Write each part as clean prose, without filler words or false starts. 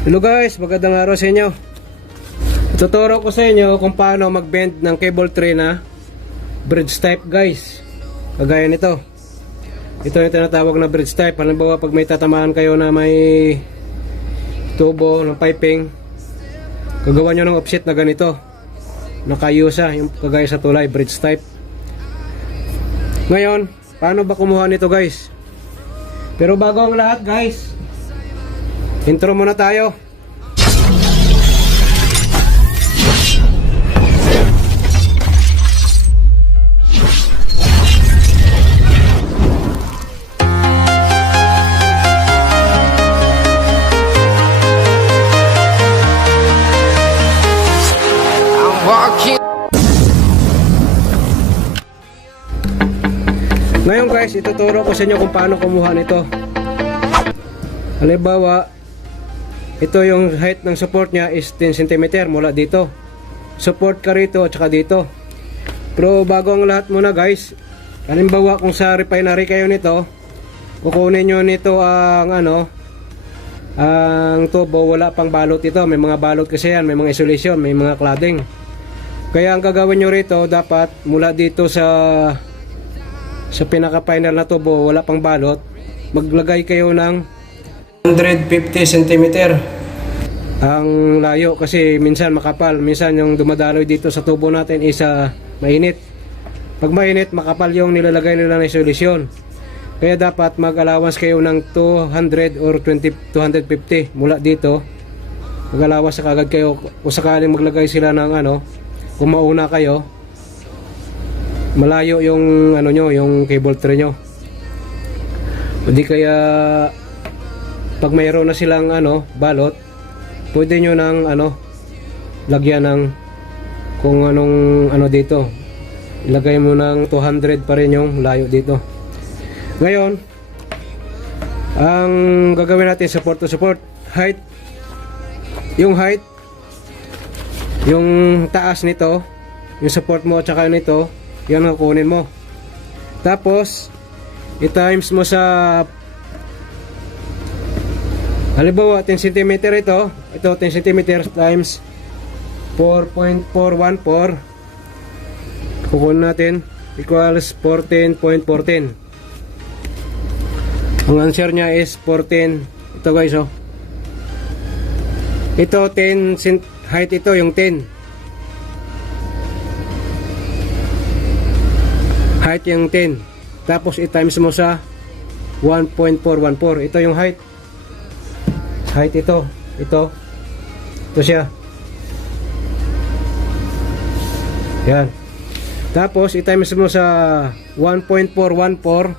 Hello guys, magandang araw sa inyo. Tuturo ko sa inyo kung paano mag-bend ng cable tray na bridge type guys. Kagaya nito. Ito yung tinatawag na bridge type. Halimbawa pag may tatamaan kayo na may tubo ng piping, gagawa nyo ng offset na ganito. Nakayusa, yung kagaya sa tulay, bridge type. Ngayon, paano ba kumuha nito guys? Pero bago ang lahat guys, intro muna tayo. Ngayon guys, ituturo ko sa inyo kung paano kumuha nito. Halimbawa, ito yung height ng support nya is 10 cm mula dito. Support ka rito at saka dito. Pero bago ang lahat muna guys, halimbawa kung sa refinery kayo nito, kukunin nyo nito ang ang tubo, wala pang balot ito. May mga balot kasi yan, may mga isolation, may mga cladding. Kaya ang gagawin nyo rito, dapat mula dito sa pinaka-final na tubo, wala pang balot, maglagay kayo ng 150 cm ang layo, kasi minsan makapal, minsan yung dumadaloy dito sa tubo natin is mainit. Pag mainit, makapal yung nilalagay nila na isolasyon. Kaya dapat mag-allowance kayo ng 200 or 250 mula dito. Mag-allowance sa kagad kayo kung sakaling maglagay sila ng kung mauna kayo, malayo yung yung cable tray nyo. Hindi kaya pag mayroon na silang balot, pwede nyo nang lagyan ng kung anong dito. Ilagay mo ng 200 pa rin yung layo dito. Ngayon, ang gagawin natin support to support, height. Yung height, yung taas nito, yung support mo at saka nito, yan ang kunin mo. Tapos i-times mo sa, halimbawa 10 cm ito 10 cm times 4.414, kukunin natin equals 14.14. Ang answer nya is 14. Ito guys, ito 10 height, ito yung 10 height, yung 10, tapos i-times mo sa 1.414. ito yung height ito siya, yan. Tapos i-times mo sa 1.414,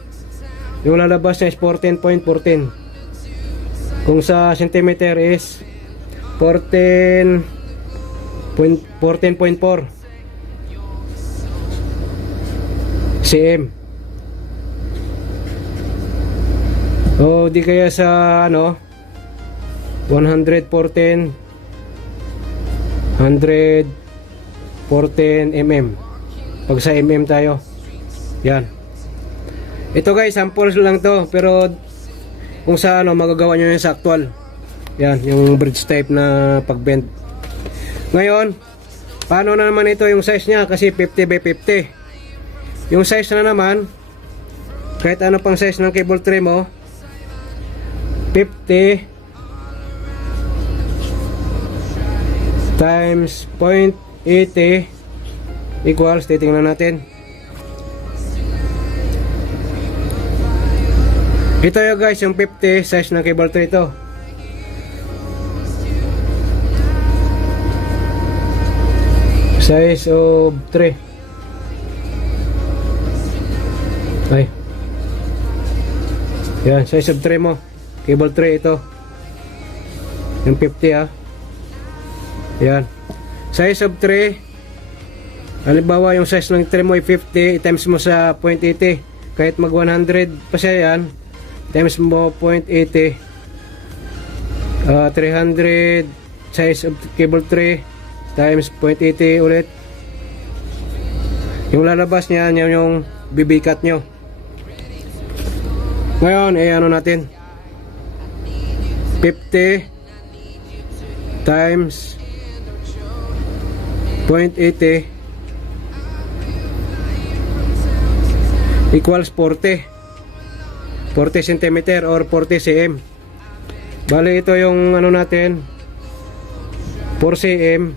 yung lalabas niya is 14.14. kung sa centimeter is 14.4 cm. O di kaya sa 114 mm. Pag sa mm tayo, yan. Ito guys, samples lang to, pero kung sa magagawa nyo yun sa actual. Yan, yung bridge type na pag-bend. Ngayon, paano na naman ito yung size nya? Kasi 50 by 50. Yung size na naman, kahit ano pang size ng cable tray mo, 50 times 0.80 equals, titingnan natin. Ito yung guys, yung 50 size ng cable tray ito. Size of 3. Ay. Yan, size of tray mo. Cable tray ito. Yung 50 Yan. Size of tray. Halimbawa yung size ng tray mo ay 50, times mo sa 0.80. Kahit mag 100 pa siya yan, times mo 0.80. 300 size of cable tray times 0.80 ulit. Yung lalabas niya, yan yung bibikat nyo. Ngayon, ano natin? 50 times 0.80 equals 40 cm or 40 cm. Bali ito yung ano natin, 4 cm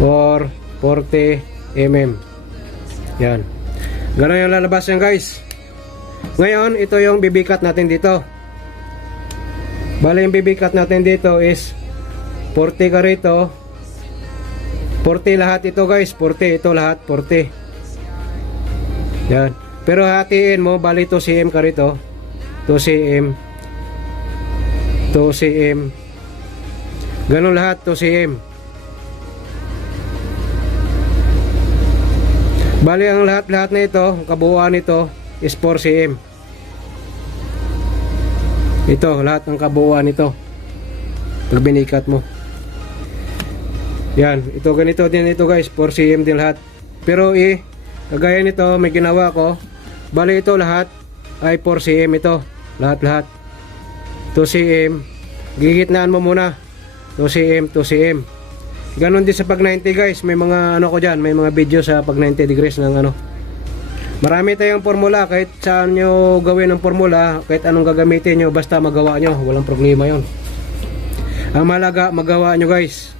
or 40 mm. Yan. Ganun yung lalabas yan guys. Ngayon, ito yung bibikat natin dito. Bali yung bibikat natin dito is 40 ka rito. 40 lahat ito guys. 40 ito lahat. 40. Yan. Pero hatiin mo, bali 2 cm ka rito. 2 cm. 2 cm. Ganun lahat 2 cm. Bali ang lahat-lahat na ito, kabuuan nito is 4 cm. Ito, lahat ng kabuuan nito. Pag binikat mo. Yan, ito ganito din ito guys, 4 cm din lahat. Pero kagaya nito, may ginawa ko. Bali ito lahat ay 4 cm ito. Lahat-lahat. 2 cm. Gigitnaan mo muna. 2 cm, 2 cm. Ganon din sa pag 90 guys. May mga ano ko dyan, may mga video sa pag 90 degrees ng ano. Marami tayong formula. Kahit saan nyo gawin ng formula, kahit anong gagamitin nyo, basta magawa nyo, walang problema yon. Ang malaga, magawa nyo guys.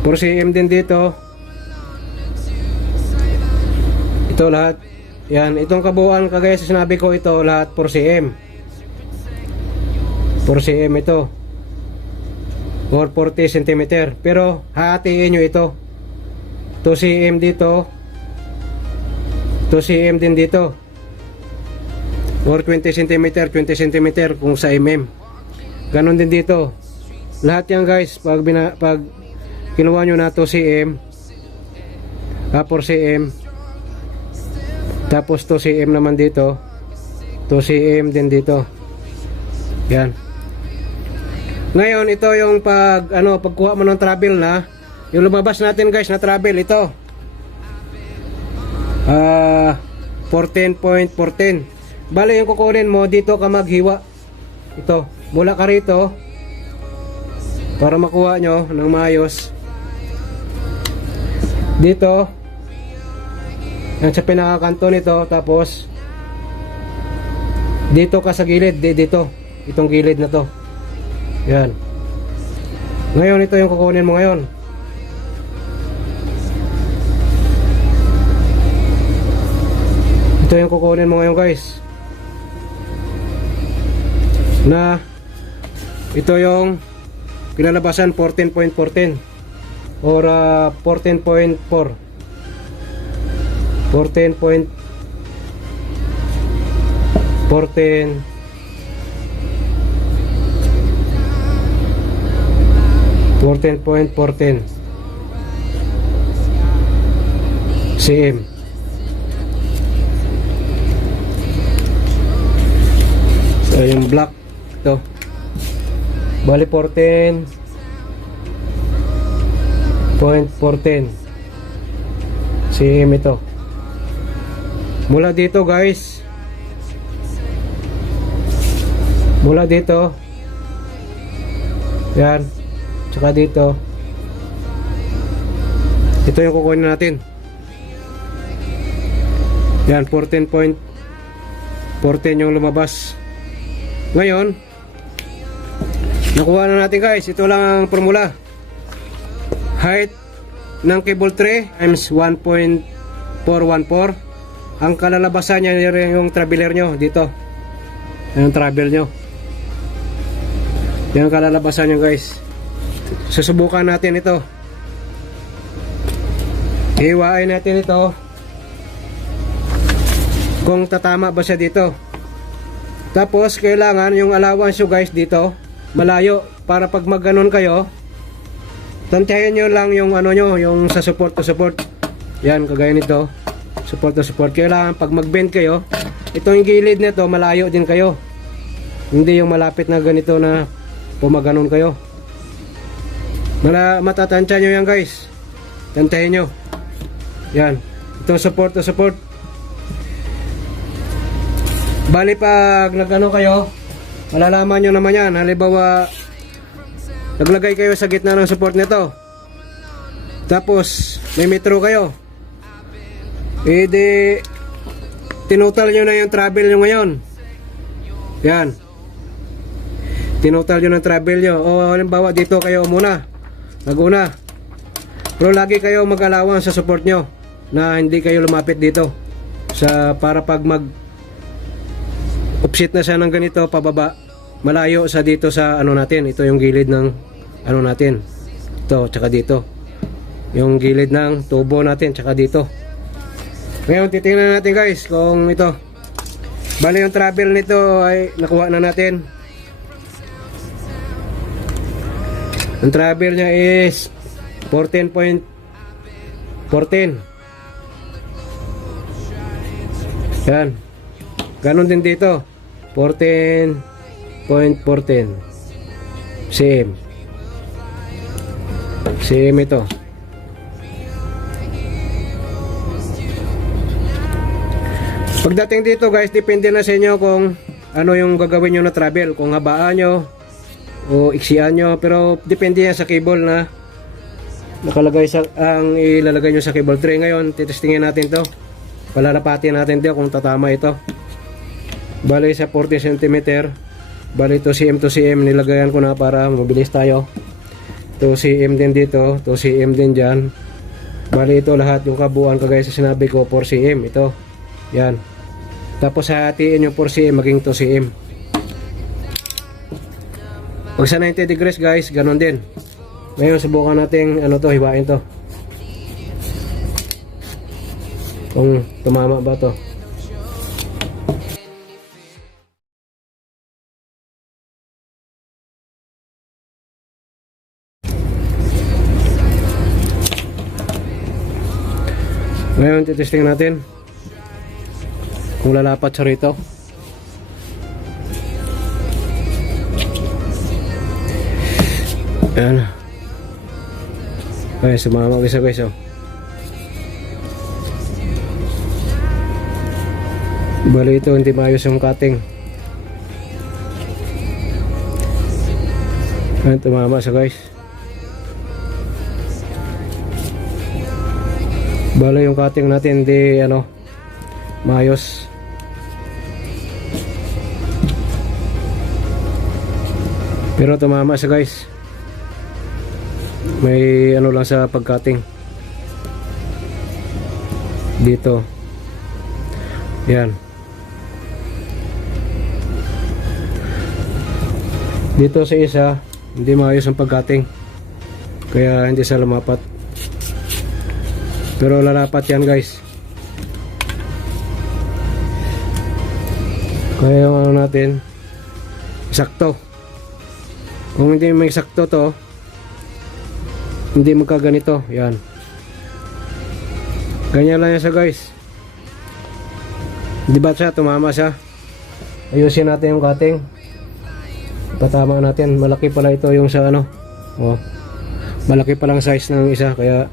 4 cm din dito. Ito lahat. Yan, itong kabuuan kagaya sa sinabi ko, ito lahat 4 cm. 4 cm ito or 40 cm. Pero hahatiin nyo ito, 2 cm dito, 2 cm din dito, or 20 cm, 20 cm kung sa mm. Ganon din dito. Lahat yan guys, pag kinuha nyo na 2 cm, 4 cm, tapos 2 cm naman dito, 2 cm din dito. Yan. Ngayon, ito yung pagkuha mo ng travel na, yung lumabas natin guys na travel, ito. 14.14. Bale, yung kukunin mo, dito ka maghiwa. Ito, mula ka rito, para makuha nyo ng maayos. Dito, yan sa pinakakanto nito, tapos, dito ka sa gilid, dito, itong gilid na to. Yan. Ngayon ito yung kukunin mo ngayon. Ito yung kukunin mo ngayon guys. Na ito yung kinalabasan 14.14 or 14.4. 14.14 14.14 cm. So yung black ito, bali 14.14 cm ito. Mula dito guys, mula dito, yan, tsaka dito, ito yung kukunin natin. Yan, 14.14 yung lumabas. Ngayon, nakuha na natin guys. Ito lang ang formula. Height ng cable tray times 1.414. Ang kalalabasan niya yung traveler nyo dito. Yung travel nyo. Yan ang kalalabasan nyo guys. Susubukan natin ito. Hiwain natin ito kung tatama ba siya dito. Tapos kailangan yung allowance nyo guys dito malayo, para pag magganon kayo, tantiyahin nyo lang yung ano nyo, yung sa support to support. Yan, kagaya nito, support to support. Kailangan pag mag-bend kayo, itong gilid nito malayo din kayo, hindi yung malapit na ganito na pumaganon kayo. Matatansya nyo yan guys, tantiyahin nyo. Yan, itong support to support. Bali pag nagano kayo, malalaman nyo naman yan. Halimbawa, naglagay kayo sa gitna ng support nito. Tapos, may metro kayo. E di, tinutal nyo na yung travel nyo ngayon. Yan. Tinutal nyo ng travel nyo. O halimbawa, dito kayo muna. Naguna. Pero lagi kayo mag-alawan sa support nyo na hindi kayo lumapit dito. Para pag upsit na siya ng ganito, pababa. Malayo sa dito sa ano natin. Ito yung gilid ng ano natin. Ito, tsaka dito. Yung gilid ng tubo natin, tsaka dito. Ngayon, titingnan natin guys kung ito. Bali yung travel nito ay nakuha na natin. Ang travel niya is 14.14. Yan. Ganon din dito. 14.14 cm. Cm ito. Pagdating dito guys, depende na sa inyo kung ano yung gagawin nyo na travel. Kung habaan nyo o iksian nyo. Pero depende yan sa cable na nakalagay ang ilalagay nyo sa cable tray. Ngayon, titestingin natin to. Palalapatin natin dito kung tatama ito. Bali sa 40 cm. Bali to cm to cm nilagayan ko na para mabilis tayo. 2 cm din dito, 2 cm din dyan. Bali ito lahat yung kabuuan kagaya sa sinabi ko 4 cm ito. Yan. Tapos hahatiin yung 4 cm maging 2 cm. Pag sa 90 degrees guys, ganon din. Ngayon subukan natin ano to, hiwain to. Kung tumama ba to. Ngayon titesting natin kung lalapat siya rito. Ayan. Ay, sumama isa guys oh. Bali ito hindi maayos yung cutting. Ayan, tumama siya guys. Bali yung cutting natin hindi ano maayos. Pero tumama siya guys. May ano lang sa pag-cutting dito. Yan. Dito sa isa hindi maayos ang pag-cutting, kaya hindi siya lumapat. Pero lalapat yan guys. Kaya yung ano natin sakto. Kung hindi may sakto to, hindi magkaganito. Yan. Ganyan lang yan siya guys. Di ba siya? Tumama siya. Ayusin natin yung cutting. Patama natin. Malaki pala ito yung sa ano. Oh. Malaki palang size ng isa. Kaya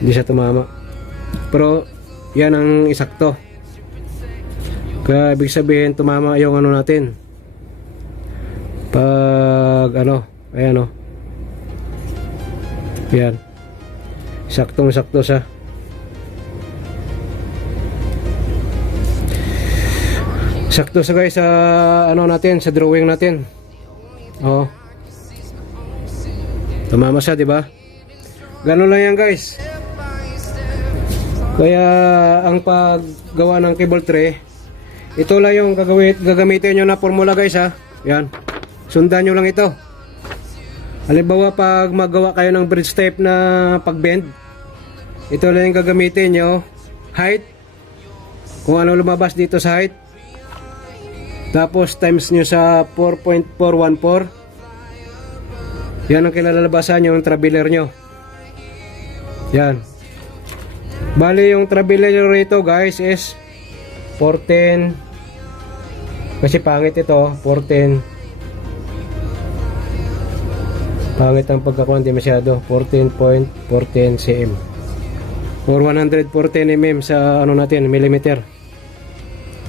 hindi siya tumama. Pero yan ang isakto. Kaya ibig sabihin tumama yung ano natin. Pag ano. Ayan o. Yan. Saktong-sakto siya. Sakto sa guys sa ano natin, sa drawing natin. Oh. Tumama siya, 'di ba? Ganun lang yan, guys. Kaya ang paggawa ng cable tray, ito lang yung gagamitin niyo na formula, guys, ha. Yan. Sundan niyo lang ito. Halimbawa pag magawa kayo ng bridge tape na pag-bend, ito lang yung gagamitin nyo. Height, kung ano lumabas dito sa height, tapos times nyo sa 4.414. Yan ang kilalabasan yung traveler nyo. Yan. Bali yung traveler rito guys is 14. Kasi pangit ito, 14. Pangit ang pagkakuha, hindi masyado. 14.14 cm or 114 mm sa ano natin, millimeter.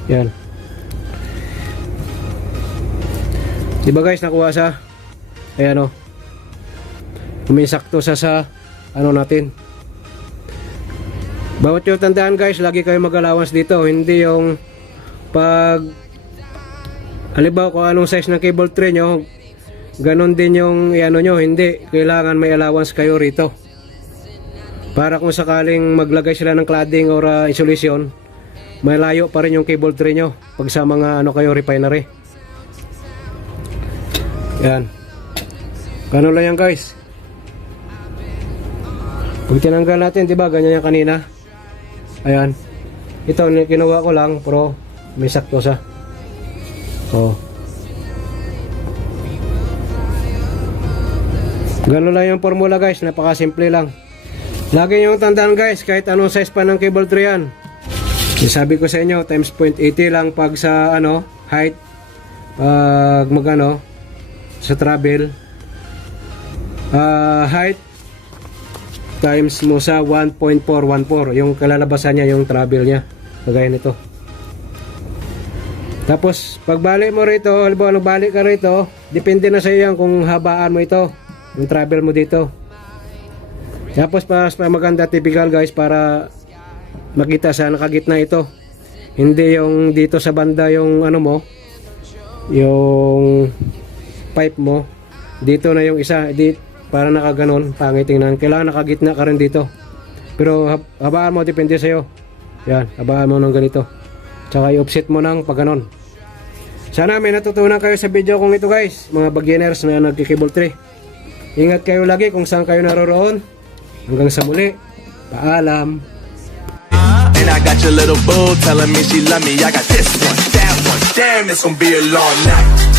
Yan. Diba guys, nakuha sa ayan o. Uminsakto sa ano natin. Bawat yung tandaan guys, lagi kayo mag-allowance dito. Hindi yung pag halimbawa kung anong size ng cable tray nyo, ganon din yung ano nyo. Hindi, kailangan may allowance kayo rito. Para kung sakaling maglagay sila ng cladding or insulation, may layo pa rin yung cable tray nyo pag sa mga ano kayo refinery. Yan. Ganun lang yan guys. Pag tinanggal natin, diba, ganyan yan kanina. Ayan. Ito, kinuha ko lang, pero may sakto sa. So. Ganun lang yung formula guys, napakasimple lang. Lagi nyo tandaan guys, kahit anong size pa ng cable tray yan. Sabi ko sa inyo, times 0.80 lang pag sa ano, height. Pag magano, sa travel. Height times mo sa 1.414 yung kalalabasan niya, yung travel niya, kagaya nito. Tapos pagbalik mo rito, halimbawa balik ka rito, depende na sa iyo kung habaan mo ito, yung travel mo dito. Tapos pa maganda, typical guys, para makita sa nakagitna ito, hindi yung dito sa banda yung ano mo, yung pipe mo, dito na yung isa, para nakaganon, pangit tingnan. Kailangan nakagitna ka rin dito. Pero habaan mo, depende sa'yo. Yan, habaan mo ng ganito. Tsaka i-offset mo ng pagganon. Sana may natutunan kayo sa video kong ito guys, mga beginners na nagki-cable tray. Ingat kayo lagi kung saan kayo naroroon. Hanggang sa muli, paalam. And I got your little boo telling me she love me. I got this one, that one. Damn, it's gonna be a long night.